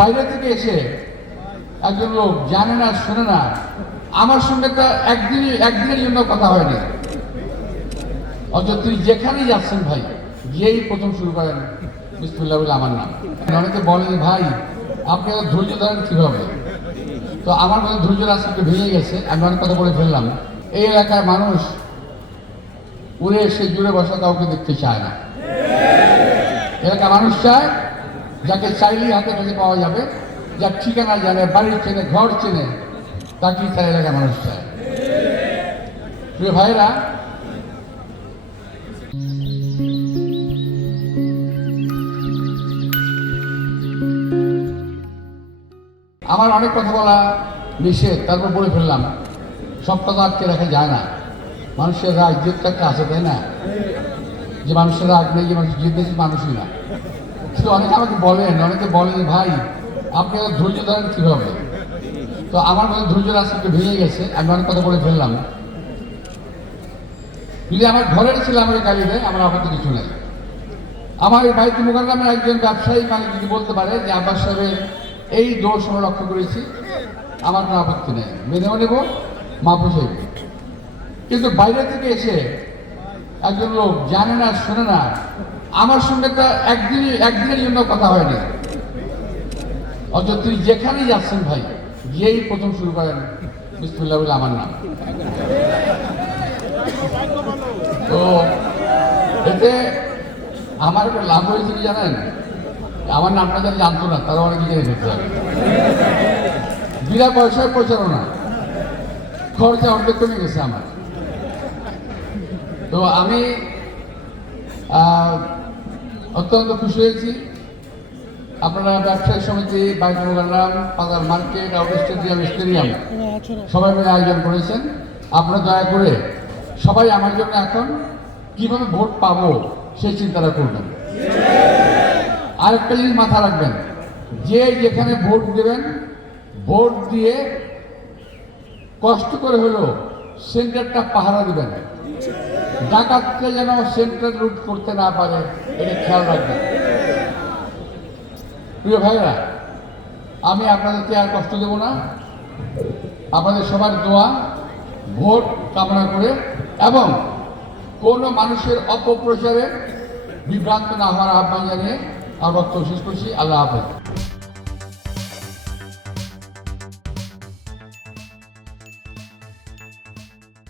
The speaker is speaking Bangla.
বাইরে থেকে এসে একজন লোক জানে না, শোনে না, আমার সঙ্গে তো একদিনের জন্য কথা হয়নি। অথচ তুই যেখানেই যাচ্ছেন ভাই, গিয়েই প্রথম শুরু করেন বিসমিল্লাহ বলে আমার নাম। অনেকে বলে যে ভাই আপনি ধৈর্য ধরেন কিভাবে? তো আমার মধ্যে ধৈর্য রাস্তাটা ভেঙে গেছে, আমি অনেক কথা বলে ফেললাম। এই এলাকার মানুষ উড়ে এসে জুড়ে বসা কাউকে দেখতে চায় না। এলাকার মানুষ চায় যাকে চাইলেই হাতে কাছে পাওয়া যাবে, যার ঠিকানা জানে, বাড়ির চেনে, ঘর চেনে, তাকেই তার এলাকার মানুষ চায়। প্রিয় ভাইরা, আমার অনেক কথা বলা নিষেধ, তারপর বলে ফেললাম। সব কথা আটকে রাখা যায় না। মানুষের রাগ জিতটা একটা আছে, তাই না? যে মানুষের রাগ নেই, যে মানুষ জিতেছে মানুষই না। কিন্তু অনেকে আমাকে অনেকে বলেন ভাই আপনি ধৈর্য ধরেন কিভাবে? তো আমার মধ্যে ধৈর্য রাস্তাটা ভেঙে গেছে, আমি অনেক কথা বলে ফেললাম। যদি আমার ঘরের ছেলে আমাকে গালি দেয়, আমার আপত্তি কিছু নেই। আমার বাইতুল মুকাররমের একজন ব্যবসায়ী মালিক যদি বলতে পারে যে আব্বাস সাহেবের এই দোষ আমরা লক্ষ্য করেছি, আমার কোনো আপত্তি নেই, মেনেও নেব, মাপও চাইব। কিন্তু বাইরে থেকে এসে একজন লোক জানে না, শোনে না, আমার সঙ্গে তো একদিনের জন্য কথা হয়নি। অথচ তুই যেখানেই যাচ্ছেন ভাই, গিয়েই প্রথম শুরু করেন বিসমিল্লাহ বলে আমার নাম। তো এতে আমার একটা লাভ হয়েছে কি জানেন? আমার নামটা যারা জানতো না তারা অনেক জেনে ফেলতে হবে। বিনা পয়সায় প্রচারণা, খরচা অর্ধেক কমে গেছে আমার। তো আমি অত্যন্ত খুশি হয়েছি। আপনারা ব্যবসায়ী সমিতি, বাইতুল মুকাররম, বাজার মার্কেট, আউট স্টেডিয়াম সবাই মিলে আয়োজন করেছেন। আপনারা দয়া করে সবাই আমার জন্য এখন কিভাবে ভোট পাবো সেই চিন্তাটা করবেন। আরেকটা জিনিস মাথা রাখবেন, যে যেখানে ভোট দেবেন, ভোট দিয়ে কষ্ট করে হলেও সেন্টারটা পাহারা দেবেন। ডাকাতরা যেন সেন্টার লুট করতে না পারে, এটা খেয়াল রাখবেন। প্রিয় ভাইরা, আমি আপনাদেরকে আর কষ্ট দেব না। আপনাদের সবার দোয়া, ভোট কামনা করে এবং কোনো মানুষের অপপ্রচারে বিভ্রান্ত না হওয়ার আহ্বান জানিয়ে আমার বক্তব্য শেষ করছি। আল্লাহ হাফেজ।